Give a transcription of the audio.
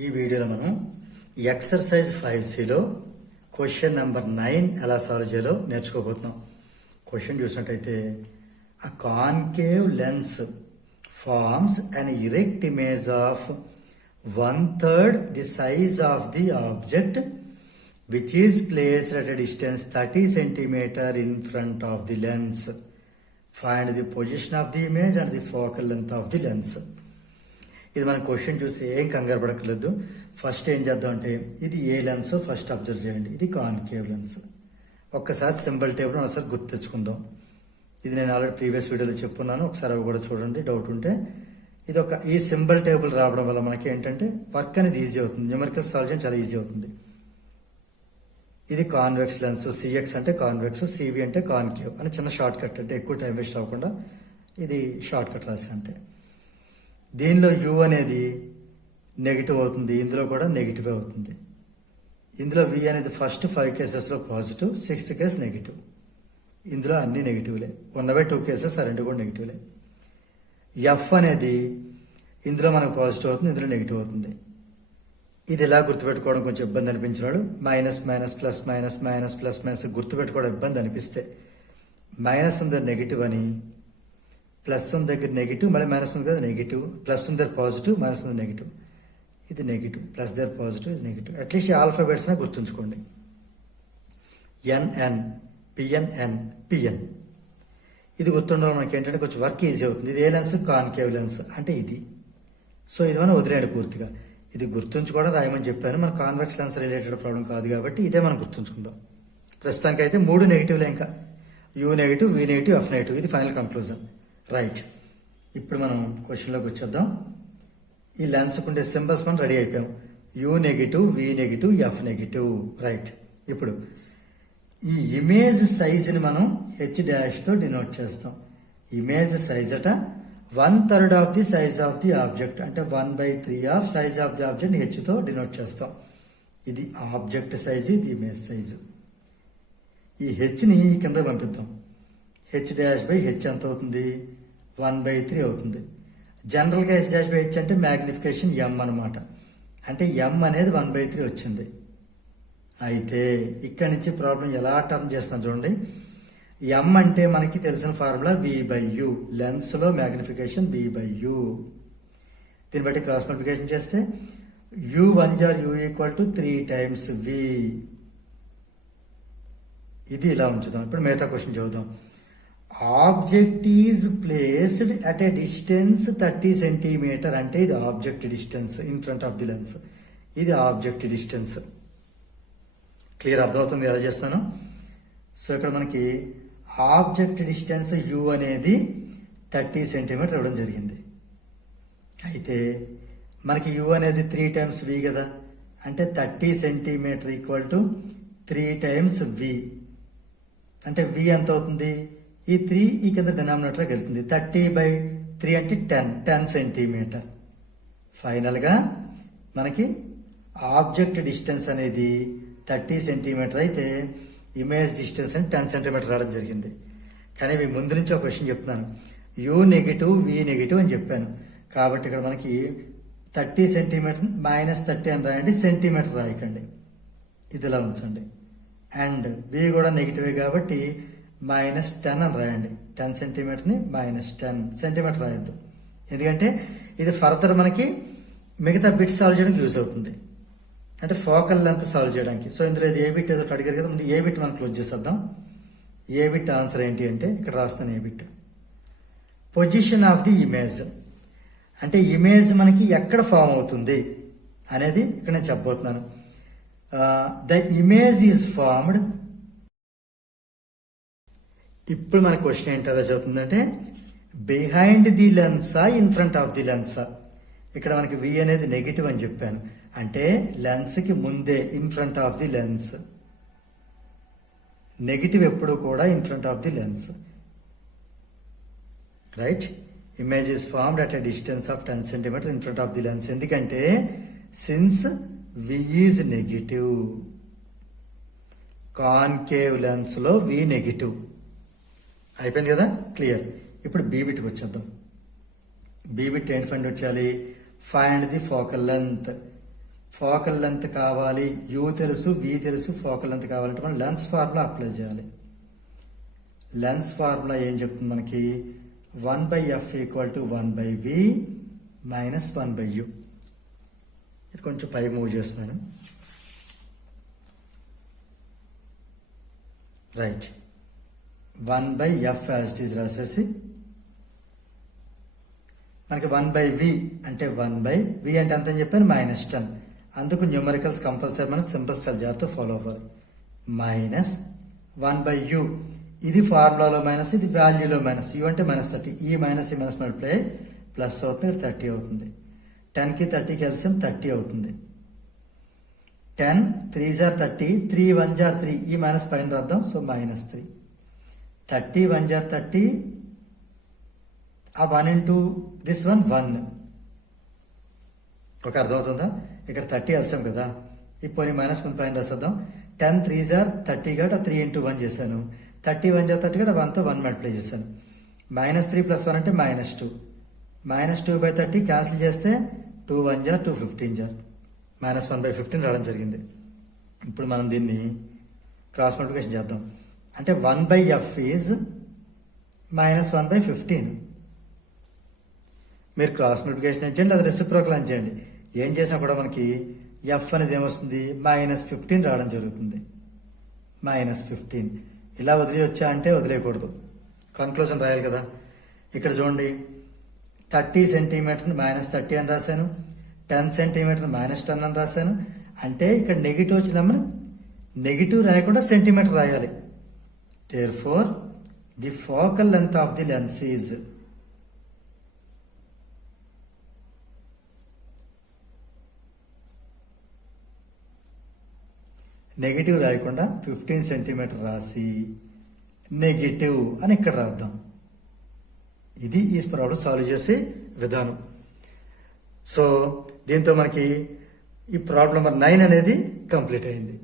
ఈ వీడియోలో మనం ఎక్సర్సైజ్ 5Cలో క్వశ్చన్ నెంబర్ 9 ఎలా సాల్వ్ చేయాలో నేర్చుకోబోతున్నాం. క్వశ్చన్ చూసినట్టయితే a concave lens forms an erect image of 1/3 the size of the object which is placed at a distance 30 centimeter in front of the lens. Find the position of the image and the focal length of the lens. ఇది మన question చూసి ఏం కంగారు పడక్కర్లేదు. First ఏం చేద్దాం అంటే ఇది ఏ lens first observe చేయండి. ఇది కాన్కేవ్ లెన్స్. ఒక్కసారి సింబల్ టేబుల్ ఒకసారి గుర్తు తెచ్చుకుందాం. ఇది నేను ఆల్రెడీ ప్రీవియస్ వీడియోలో చెప్పున్నాను, ఒకసారి అవి కూడా చూడండి డౌట్ ఉంటే. ఇది ఈ సింబల్ టేబుల్ రావడం వల్ల మనకి ఏంటంటే వర్క్ అనేది ఈజీ అవుతుంది, న్యూమరికల్ సాల్వ్ చేయడం చాలా ఈజీ అవుతుంది. ఇది కాన్వెక్స్ లెన్స్, సిఎక్స్ అంటే కాన్వెక్స్, సివి అంటే కాన్కేవ్ అని చిన్న షార్ట్ కట్, అంటే ఎక్కువ టైం వేస్ట్ అవ్వకుండా ఇది షార్ట్ కట్ రాసి అంతే. దీనిలో యూ అనేది నెగిటివ్ అవుతుంది, ఇందులో కూడా నెగిటివ్ అవుతుంది. ఇందులో వి అనేది ఫస్ట్ 5 కేసెస్లో పాజిటివ్, 6th కేసు నెగిటివ్. ఇందులో అన్ని నెగిటివ్లే, 1/2 కేసెస్ ఆ రెండు కూడా నెగిటివ్లే. ఎఫ్ అనేది ఇందులో మనకు పాజిటివ్ అవుతుంది, ఇందులో నెగిటివ్ అవుతుంది. ఇది ఎలా గుర్తుపెట్టుకోవడం కొంచెం ఇబ్బంది అనిపించినాడు. Minus minus plus minus minus plus minus గుర్తుపెట్టుకోవడం ఇబ్బంది అనిపిస్తే మైనస్ ఉంది నెగిటివ్ అని, ప్లస్ ఉన్న దగ్గర నెగిటివ్, మళ్ళీ మైనస్ ఉంది కదా నెగిటివ్, ప్లస్ ఉన్న దగ్గర పాజిటివ్, మైనస్ ఉంది నెగిటివ్. ఇది నెగిటివ్, ప్లస్ దగ్గర పాజిటివ్, ఇది నెగిటివ్. అట్లీస్ట్ ఈ ఆల్ఫాబెట్స్నే గుర్తుంచుకోండి. NN, PNN, PN. ఇది గుర్తుండడం మనకి ఏంటంటే కొంచెం వర్క్ ఈజీ అవుతుంది. ఇది ఏ లెన్స్? కాన్కేవ్ లెన్స్ అంటే ఇది. సో ఇది మనం వదిలేయండి పూర్తిగా. ఇది గుర్తుంచుకోవడం రాయమని చెప్పాను, మన కాన్వెక్స్ లెన్స్ రిలేటెడ్ ప్రాబ్లం కాదు కాబట్టి ఇదే మనం గుర్తుంచుకుందాం. ప్రస్తుతానికి అయితే 3 నెగిటివ్లే, ఇంకా u negative, v negative, f negative. ఇది ఫైనల్ కంక్లూజన్. రైట్, ఇప్పుడు మనం క్వశ్చన్లోకి వచ్చేద్దాం. ఈ లెన్స్ ఉండే సింబల్స్ మనం రెడీ అయిపోయాం. U negative, v negative, f negative. Right, ఇప్పుడు ఈ ఇమేజ్ సైజుని మనం H' డినోట్ చేస్తాం. Image size at 1/3 of the size of the object, అంటే 1/3 of size of the object హెచ్తో డినోట్ చేస్తాం. ఇది ఆబ్జెక్ట్ సైజు, ఇది ఇమేజ్ సైజు. ఈ హెచ్ని కింద పంపిద్దాం. H'/H ఎంత అవుతుంది? 1/3 అవుతుంది. జనరల్గా H'/H అంటే మ్యాగ్నిఫికేషన్ M అనమాట. అంటే M అనేది 1/3 వచ్చింది. అయితే ఇక్కడి నుంచి ప్రాబ్లం ఎలా టర్న్ చేస్తాం చూడండి. M అంటే మనకి తెలిసిన ఫార్ములా V/U, లెన్స్లో మ్యాగ్నిఫికేషన్ V/U. దీన్ని బట్టి క్రాస్ మల్టిప్లికేషన్ చేస్తే U1 U = 3 times V. ఇది ఇలా ఉంచుదాం. ఇప్పుడు మిగతా క్వశ్చన్ చదువుదాం. Object is placed at a distance 30 centimeter, అంటే ఇది object distance in front of the lens. ఇది ఆబ్జెక్ట్ డిస్టెన్స్. క్లియర్ అర్థమవుతుంది ఎలా చేస్తాను? సో ఇక్కడ మనకి ఆబ్జెక్ట్ డిస్టెన్స్ యూ అనేది 30 centimeter ఇవ్వడం జరిగింది. అయితే మనకి యూ అనేది 3 times V కదా, అంటే 30 centimeter = 3 times V. అంటే V ఎంత అవుతుంది? ఈ 3 ఈ కింద డినామినేటర్కి వెళ్తుంది. 30/3 అంటే 10 centimeter. ఫైనల్గా మనకి ఆబ్జెక్ట్ డిస్టెన్స్ అనేది 30 centimeter అయితే ఇమేజ్ డిస్టెన్స్ అని 10 centimeter రావడం జరిగింది. కానీ మీ ముందు నుంచి ఒక క్వశ్చన్ చెప్తున్నాను. యూ నెగిటివ్, వి నెగిటివ్ అని చెప్పాను కాబట్టి ఇక్కడ మనకి 30 centimeter -30 అని రాయండి, సెంటీమీటర్ రాయకండి, ఇదిలా ఉంచండి. అండ్ వి కూడా నెగిటివే కాబట్టి -10 అని రాయండి. 10 centimeterని -10 centimeter రాయొద్దు, ఎందుకంటే ఇది ఫర్దర్ మనకి మిగతా బిట్స్ సాల్వ్ చేయడానికి యూజ్ అవుతుంది, అంటే ఫోకల్ లెంత్ సాల్వ్ చేయడానికి. సో ఇందులో ఇది ఏ బిట్ ఏదో అడిగారు కదా, ముందు ఏ బిట్ మనం క్లోజ్ చేసేద్దాం. ఏ బిట్ ఆన్సర్ ఏంటి అంటే ఇక్కడ రాస్తాను. A bit position of the image, అంటే ఇమేజ్ మనకి ఎక్కడ ఫామ్ అవుతుంది అనేది ఇక్కడ నేను చెప్పబోతున్నాను. The image is formed. ఇప్పుడు మన క్వశ్చన్ ఏంటో చదువుతుందంటే బిహైండ్ ది లెన్సా, ఇన్ ఫ్రంట్ ఆఫ్ ది లెన్సా. ఇక్కడ మనకి వి అనేది నెగిటివ్ అని చెప్పాను, అంటే లెన్స్కి ముందే, in front of the lens. Negative ఎప్పుడు కూడా in front of the lens. Right, image is formed at a distance of 10 centimeter in front of the lens. ఎందుకంటే since v is negative, concave లెన్స్లో v negative. అయిపోయింది కదా, clear. ఇప్పుడు B బిట్కి వచ్చేద్దాం. B bit ఏంటి ఫైండ్ అవుట్ చేయాలి? Find the focal length. Focal length కావాలి, యూ తెలుసు, వి తెలుసు, ఫోకల్ లెంత్ కావాలంటే మనం లెన్స్ ఫార్ములా అప్లై చేయాలి. లెన్స్ ఫార్ములా ఏం చెప్తుంది మనకి? 1/f = 1/v - 1/u. ఇది కొంచెం పై మూవ్ చేస్తున్నాను. Right, 1/f as it is రాసేసి మనకి 1/v అంటే 1/v అంటే ఎంత అని చెప్పాను? -10. అందుకు న్యూమరికల్స్ కంపల్సరీ మనం సింపుల్స్ చాలా జాగ్రత్త ఫాలో అవ్వాలి. -1/u, ఇది ఫార్ములాలో మైనస్, ఇది వాల్యూలో మైనస్. యూ అంటే -30, ఈ మైనస్ ఈ మైనస్ మల్టిప్లై ప్లస్ అవుతుంది, 30 అవుతుంది. 10కి 30కి ఎల్సిఎం 30 అవుతుంది. 10 3s are 30, 3 1s are 3, ఈ మైనస్ పైన రాద్దాం. సో -3. 30 1s are 30, ఆ 1 into this one 1. ఒక అర్థమవుతుందా? ఇక్కడ 30 ఎల్సిఎం కదా, ఇప్పుడు మైనస్ ముందు పైన రాసేద్దాం. 10 3s are 30 కాబట్టి 3 into 1 చేశాను. 30 1s are 30 కాబట్టి 1తో 1 మల్టిప్లై చేశాను. -3 + 1 అంటే -2. -2/30 క్యాన్సిల్ చేస్తే 2 1s are 2 15s are -1/15 రావడం జరిగింది. ఇప్పుడు మనం దీన్ని క్రాస్ మల్టిప్లికేషన్ చేద్దాం. అంటే 1/f ఈజ్ -1/15. మీరు క్రాస్ మల్టిప్లికేషన్ చేయండి లేదా రెసిప్రోకల్ అని చేయండి. ఏం చేసినా కూడా మనకి ఎఫ్ అనేది ఏమొస్తుంది? -15 రావడం జరుగుతుంది. -15 ఇలా వదిలేయొచ్చా అంటే వదిలేయకూడదు, కన్క్లూజన్ రాయాలి కదా. ఇక్కడ చూడండి, 30 సెంటీమీటర్ -30 అని రాశాను, 10 సెంటీమీటర్ -10 అని రాశాను. అంటే ఇక్కడ నెగిటివ్ వచ్చిన నెగిటివ్ రాయకుండా సెంటీమీటర్ రాయాలి. Therefore the focal length of the lens is negative రాయకుండా 15 సెంటీమీటర్ రాసి నెగిటివ్ అని ఇక్కడ రాద్దాం. ఇది ఈ ప్రాబ్లం సాల్వ్ చేసే విధానం. సో దీంతో మనకి ఈ ప్రాబ్లం నెంబర్ 9 అనేది కంప్లీట్ అయింది.